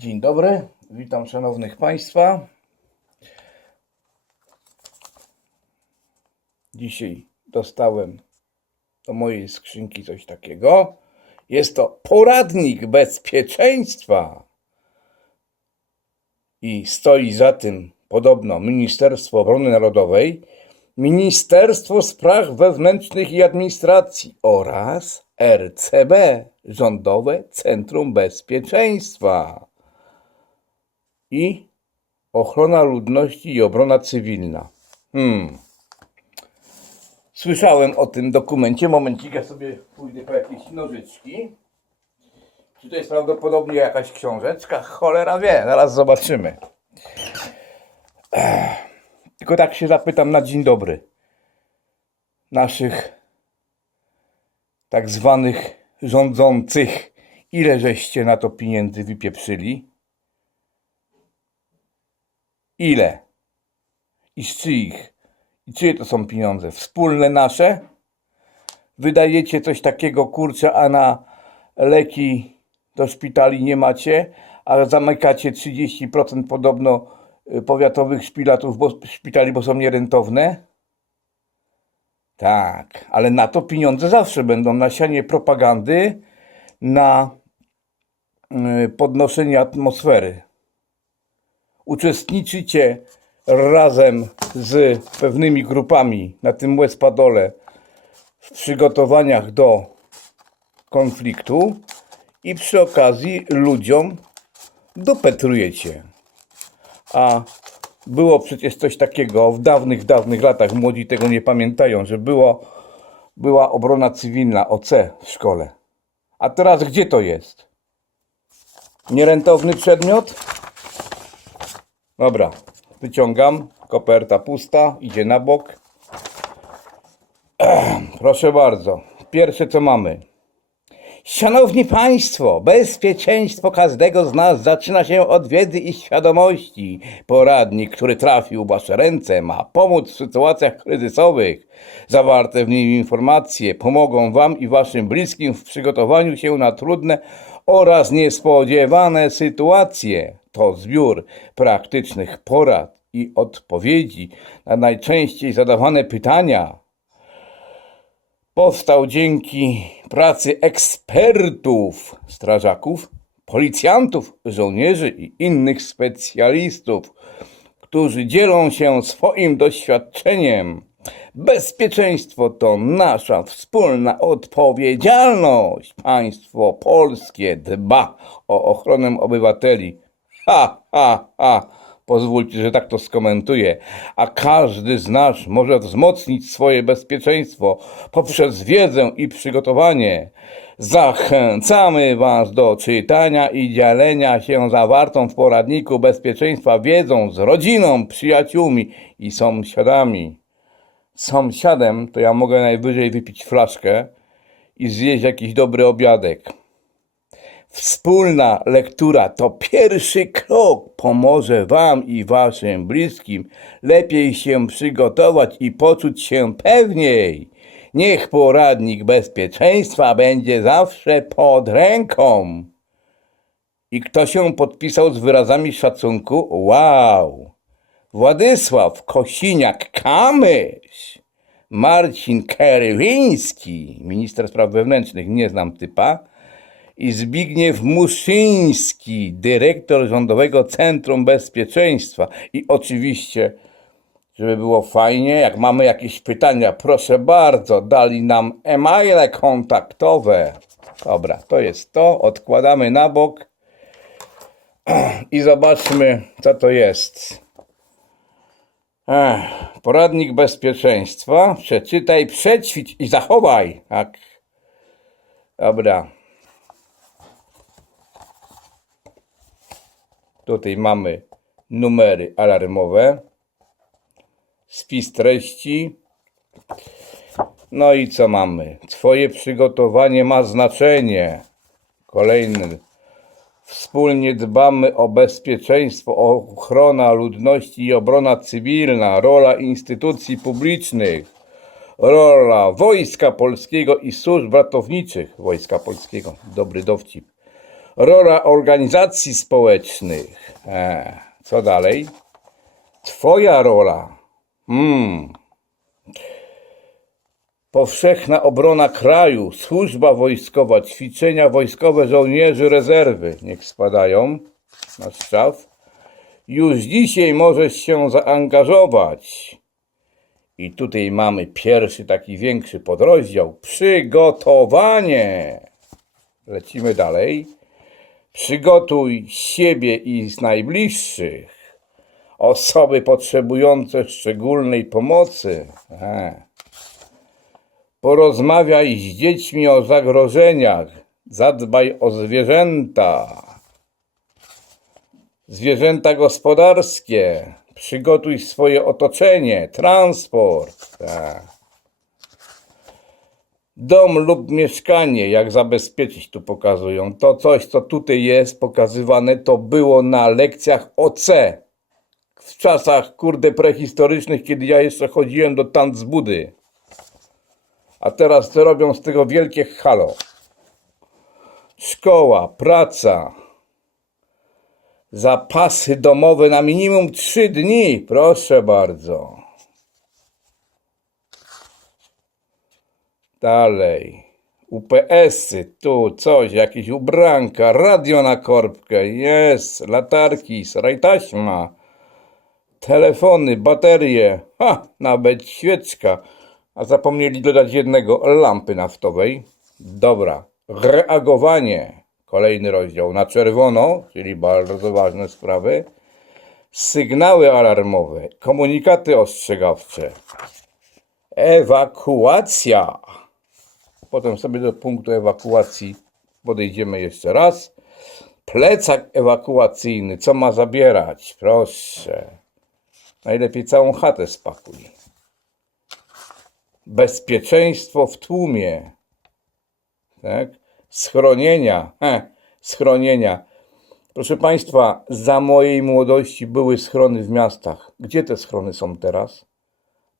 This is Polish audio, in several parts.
Dzień dobry, witam szanownych Państwa. Dzisiaj dostałem do mojej skrzynki coś takiego. Jest to poradnik bezpieczeństwa. I stoi za tym podobno Ministerstwo Obrony Narodowej, Ministerstwo Spraw Wewnętrznych i Administracji oraz RCB, Rządowe Centrum Bezpieczeństwa i ochrona ludności i obrona cywilna. Hmm. Słyszałem o tym dokumencie. Momencik, ja sobie pójdę po jakieś nożyczki. Czy to jest prawdopodobnie jakaś książeczka? Cholera wie, zaraz zobaczymy. Tylko tak się zapytam na dzień dobry. Naszych tak zwanych rządzących. Ile żeście na to pieniędzy wypieprzyli? Ile? I z czyich? I czyje to są pieniądze? Wspólne nasze? Wydajecie coś takiego, kurczę, a na leki do szpitali nie macie, a zamykacie 30% podobno y, powiatowych bo, szpitali, bo są nierentowne? Tak, ale na to pieniądze zawsze będą na sianie propagandy, na y, podnoszenie atmosfery uczestniczycie razem z pewnymi grupami na tym Łespadole w przygotowaniach do konfliktu i przy okazji ludziom dopetrujecie. A było przecież coś takiego w dawnych, dawnych latach, młodzi tego nie pamiętają, że było, była obrona cywilna OC w szkole. A teraz gdzie to jest? Nierentowny przedmiot? Dobra, wyciągam. Koperta pusta, idzie na bok. Proszę bardzo. Pierwsze co mamy. Szanowni Państwo, bezpieczeństwo każdego z nas zaczyna się od wiedzy i świadomości. Poradnik, który trafił w Wasze ręce, ma pomóc w sytuacjach kryzysowych. Zawarte w nim informacje pomogą Wam i Waszym bliskim w przygotowaniu się na trudne oraz niespodziewane sytuacje. To zbiór praktycznych porad i odpowiedzi na najczęściej zadawane pytania powstał dzięki pracy ekspertów, strażaków, policjantów, żołnierzy i innych specjalistów, którzy dzielą się swoim doświadczeniem. Bezpieczeństwo to nasza wspólna odpowiedzialność. Państwo polskie dba o ochronę obywateli. Ha, ha, ha. Pozwólcie, że tak to skomentuję. A każdy z nas może wzmocnić swoje bezpieczeństwo poprzez wiedzę i przygotowanie. Zachęcamy Was do czytania i dzielenia się zawartą w poradniku bezpieczeństwa wiedzą z rodziną, przyjaciółmi i sąsiadami. Sąsiadem to ja mogę najwyżej wypić flaszkę i zjeść jakiś dobry obiadek. Wspólna lektura to pierwszy krok. Pomoże Wam i Waszym bliskim lepiej się przygotować i poczuć się pewniej. Niech poradnik bezpieczeństwa będzie zawsze pod ręką. I kto się podpisał z wyrazami szacunku? Wow! Władysław Kosiniak-Kamysz, Marcin Kerywiński, minister spraw wewnętrznych, nie znam typa, i Zbigniew Muszyński, dyrektor Rządowego Centrum Bezpieczeństwa. I oczywiście, żeby było fajnie, jak mamy jakieś pytania, proszę bardzo, dali nam e-maile kontaktowe. Dobra, to jest to, odkładamy na bok i zobaczmy, co to jest. Poradnik bezpieczeństwa. Przeczytaj, przećwicz i zachowaj. Tak. Dobra. Tutaj mamy numery alarmowe, spis treści. No i co mamy? Twoje przygotowanie ma znaczenie. Kolejny. Wspólnie dbamy o bezpieczeństwo, ochrona ludności i obrona cywilna, rola instytucji publicznych, rola Wojska Polskiego i służb ratowniczych Wojska Polskiego. Dobry dowcip. Rola organizacji społecznych. E, co dalej? Twoja rola. Hmm. Powszechna obrona kraju, służba wojskowa, ćwiczenia wojskowe żołnierzy rezerwy. Niech spadają na szaf. Już dzisiaj możesz się zaangażować. I tutaj mamy pierwszy taki większy podrozdział. Przygotowanie. Lecimy dalej. Przygotuj siebie i z najbliższych. Osoby potrzebujące szczególnej pomocy. E. Porozmawiaj z dziećmi o zagrożeniach. Zadbaj o zwierzęta. Zwierzęta gospodarskie. Przygotuj swoje otoczenie, transport. Tak. Dom lub mieszkanie, jak zabezpieczyć, tu pokazują. To coś, co tutaj jest pokazywane, to było na lekcjach OC. W czasach, kurde, prehistorycznych, kiedy ja jeszcze chodziłem do Tanzbudy. A teraz to robią z tego wielkie halo. Szkoła, praca, Zapasy domowe na minimum 3 dni, proszę bardzo. Dalej. UPS-y, tu coś, jakieś ubranka, radio na korbkę, jest, latarki, rajtaśma, telefony, baterie, ha, nawet świeczka. A zapomnieli dodać jednego lampy naftowej. Dobra, reagowanie. Kolejny rozdział na czerwono, czyli bardzo ważne sprawy. Sygnały alarmowe, komunikaty ostrzegawcze, ewakuacja. Potem sobie do punktu ewakuacji podejdziemy jeszcze raz. Plecak ewakuacyjny, co ma zabierać? Proszę. Najlepiej całą chatę spakuj. Bezpieczeństwo w tłumie. Tak? Schronienia. He, schronienia. Proszę Państwa, za mojej młodości były schrony w miastach. Gdzie te schrony są teraz?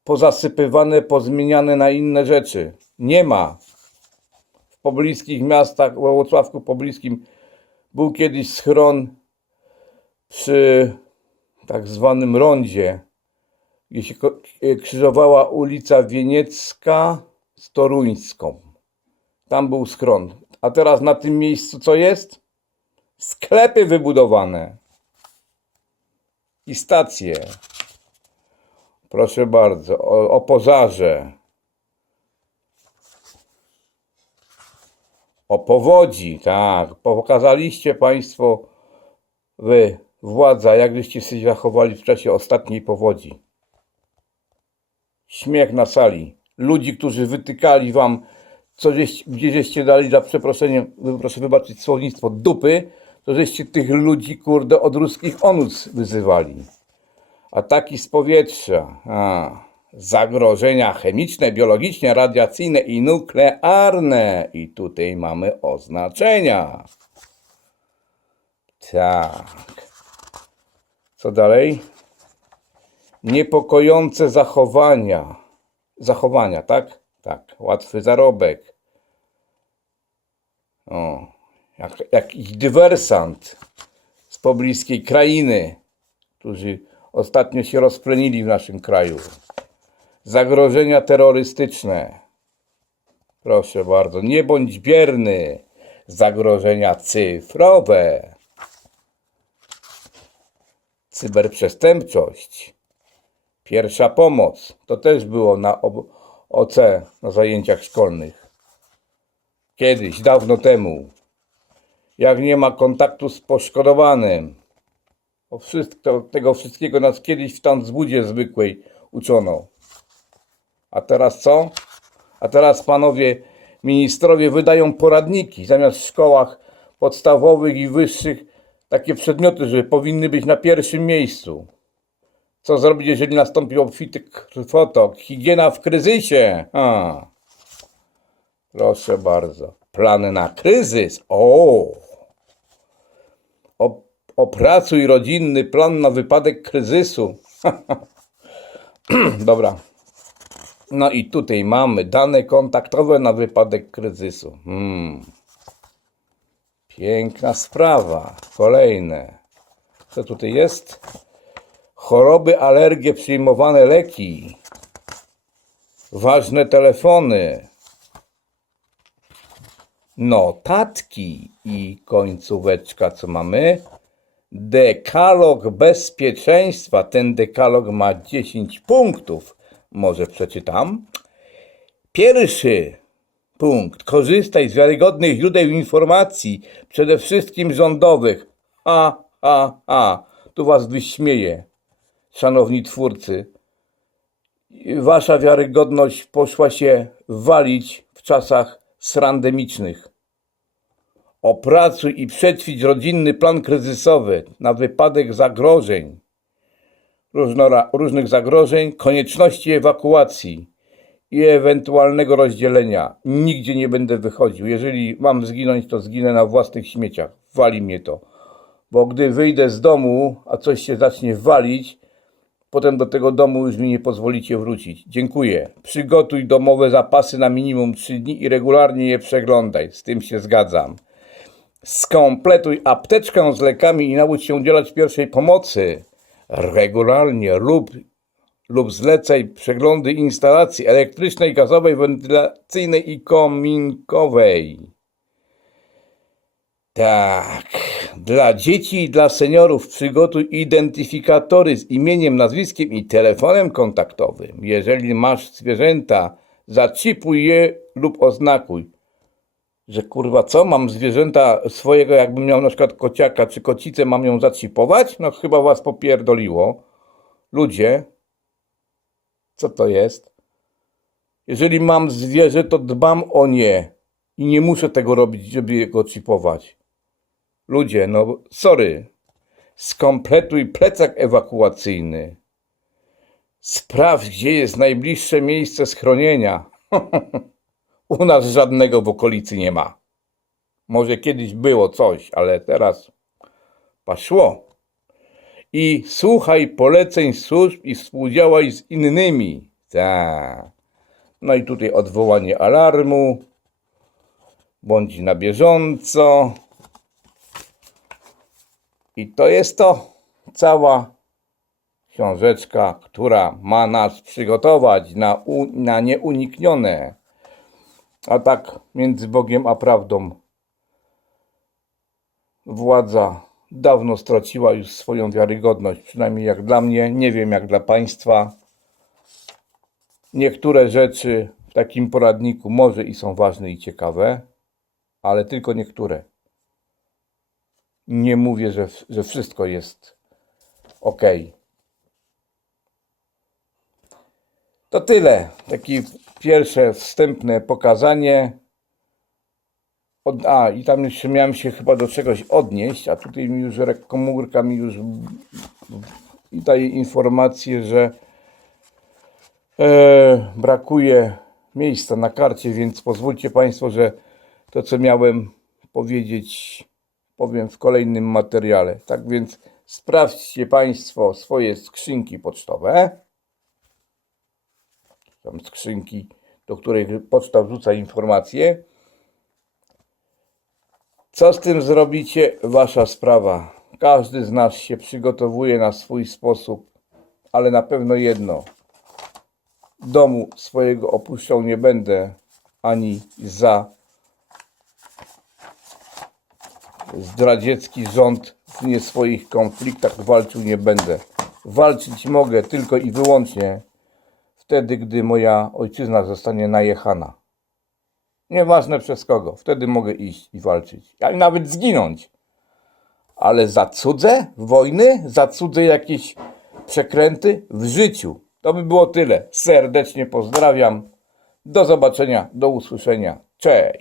Pozasypywane, pozmieniane na inne rzeczy. Nie ma. W pobliskich miastach, w Włocławku pobliskim był kiedyś schron przy tak zwanym rondzie, gdzie się krzyżowała ulica Wieniecka z Toruńską. Tam był schron. A teraz na tym miejscu co jest? Sklepy wybudowane. I stacje. Proszę bardzo, o, o pożarze. O powodzi, tak. Pokazaliście Państwo, Wy, władza, jak żeście się zachowali w czasie ostatniej powodzi. Śmiech na sali. Ludzi, którzy wytykali Wam co żeś, gdzie żeście dali za przeproszeniem, proszę wybaczyć słownictwo, dupy, to żeście tych ludzi, kurde, od ruskich onuc wyzywali. Ataki z powietrza, a, zagrożenia chemiczne, biologiczne, radiacyjne i nuklearne. I tutaj mamy oznaczenia. Tak. Co dalej? Niepokojące zachowania. Zachowania, tak? Tak. Łatwy zarobek. O. Jak, jakiś dywersant z pobliskiej krainy, którzy ostatnio się rozplenili w naszym kraju. Zagrożenia terrorystyczne. Proszę bardzo, nie bądź bierny. Zagrożenia cyfrowe. Cyberprzestępczość. Pierwsza pomoc. To też było na OC, na zajęciach szkolnych. Kiedyś, dawno temu. Jak nie ma kontaktu z poszkodowanym. O wszystko, tego wszystkiego nas kiedyś w Tanzbudzie zwykłej uczono. A teraz co? A teraz panowie ministrowie wydają poradniki zamiast w szkołach podstawowych i wyższych takie przedmioty, że powinny być na pierwszym miejscu. Co zrobić, jeżeli nastąpi obfity krwotok? Higiena w kryzysie. A. Proszę bardzo. Plany na kryzys. O! o opracuj rodzinny plan na wypadek kryzysu. Dobra. No i tutaj mamy dane kontaktowe na wypadek kryzysu. Hmm. Piękna sprawa. Kolejne. Co tutaj jest? Choroby, alergie, przyjmowane leki. Ważne telefony. Notatki i końcóweczka, co mamy? Dekalog bezpieczeństwa. Ten dekalog ma 10 punktów. Może przeczytam. Pierwszy punkt. Korzystaj z wiarygodnych źródeł informacji, przede wszystkim rządowych. Ha, ha, ha. Tu was wyśmieję, szanowni twórcy. Wasza wiarygodność poszła się walić w czasach srandemicznych. Opracuj i przećwicz rodzinny plan kryzysowy na wypadek zagrożeń, różnora, różnych zagrożeń, konieczności ewakuacji i ewentualnego rozdzielenia. Nigdzie nie będę wychodził. Jeżeli mam zginąć, to zginę na własnych śmieciach. Wali mnie to. Bo gdy wyjdę z domu, a coś się zacznie walić, potem do tego domu już mi nie pozwolicie wrócić. Dziękuję. Przygotuj domowe zapasy na minimum 3 dni i regularnie je przeglądaj. Z tym się zgadzam. Skompletuj apteczkę z lekami i naucz się udzielać pierwszej pomocy. Regularnie lub, lub zlecaj przeglądy instalacji elektrycznej, gazowej, wentylacyjnej i kominkowej. Tak. Dla dzieci i dla seniorów przygotuj identyfikatory z imieniem, nazwiskiem i telefonem kontaktowym. Jeżeli masz zwierzęta, zaczipuj je lub oznakuj. Że kurwa, co? Mam zwierzęta swojego, jakbym miał na przykład kociaka czy kocicę, mam ją zaczipować? No chyba was popierdoliło. Ludzie, co to jest? Jeżeli mam zwierzę, to dbam o nie i nie muszę tego robić, żeby go chipować. Ludzie, no sorry. Skompletuj plecak ewakuacyjny. Sprawdź, gdzie jest najbliższe miejsce schronienia. U nas żadnego w okolicy nie ma. Może kiedyś było coś, ale teraz poszło. I słuchaj poleceń służb i współdziałaj z innymi. Tak. No i tutaj odwołanie alarmu. Bądź na bieżąco. I to jest to cała książeczka, która ma nas przygotować na, na nieuniknione. A tak między Bogiem a prawdą władza dawno straciła już swoją wiarygodność, przynajmniej jak dla mnie, nie wiem jak dla Państwa. Niektóre rzeczy w takim poradniku może i są ważne i ciekawe, ale tylko niektóre. Nie mówię, że, że wszystko jest ok. To tyle. Takie pierwsze wstępne pokazanie. Od, a, i tam jeszcze miałem się chyba do czegoś odnieść, a tutaj mi już komórka mi już daje informację, że e, brakuje miejsca na karcie, więc pozwólcie Państwo, że to co miałem powiedzieć, powiem w kolejnym materiale. Tak więc sprawdźcie Państwo swoje skrzynki pocztowe tam skrzynki, do której poczta wrzuca informacje. Co z tym zrobicie? Wasza sprawa. Każdy z nas się przygotowuje na swój sposób, ale na pewno jedno. Domu swojego opuszczał nie będę ani za zdradziecki rząd w nie swoich konfliktach walczył nie będę. Walczyć mogę tylko i wyłącznie wtedy, gdy moja ojczyzna zostanie najechana. Nieważne przez kogo, wtedy mogę iść i walczyć, a nawet zginąć. Ale za cudze wojny, za cudze jakieś przekręty w życiu. To by było tyle. Serdecznie pozdrawiam. Do zobaczenia, do usłyszenia. Cześć.